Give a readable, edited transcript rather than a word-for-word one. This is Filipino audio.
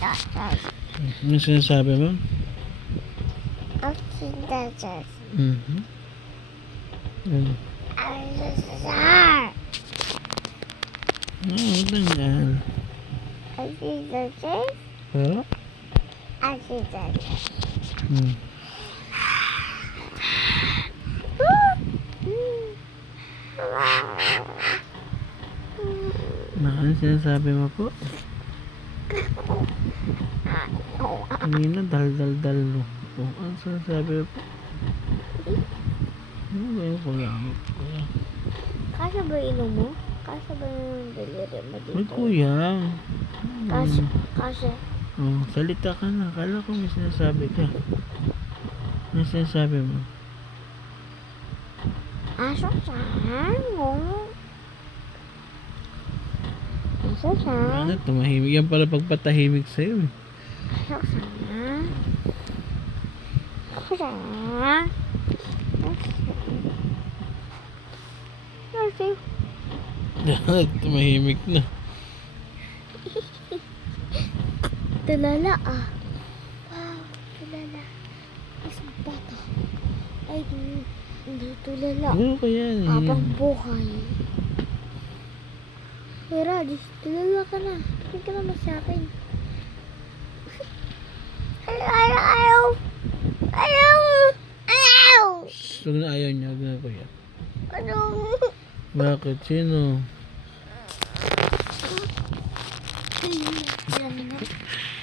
Ano sinasabi mo? Oxidizers. Mhm. Ano? Oxidizers. Ano yan? Oxidizers. Pero? Oxidizers. Hmm. Ano sinasabi mo po? Kanina dal-dal-dal no. Ano sinasabi mo po? Ano ba yung kulang? Kasya ba ilong mo? Kasya ba yung daliri mo dito? Ay kuya. Kasya. Kasya. Oh, salita ka na. Akala ko may sinasabi ka. Ano sinasabi mo? Aso saan mo? Aso saan? Ano, tumahimik. Yan pala pagpatahimik sa'yo eh. Aso saan? Aso saan? Aso Tumahimik na. tulala ah. Wow, tulala. Isang bata. Ay, hindi tulala. Ano kaya eh? Habang buhay. Pero, tulala ka na. Hindi ka naman sa akin. Ayaw! Ayaw! Ayaw! Huwag na ayaw niya. Huwag na kuya. Ano? Bakit? Sino?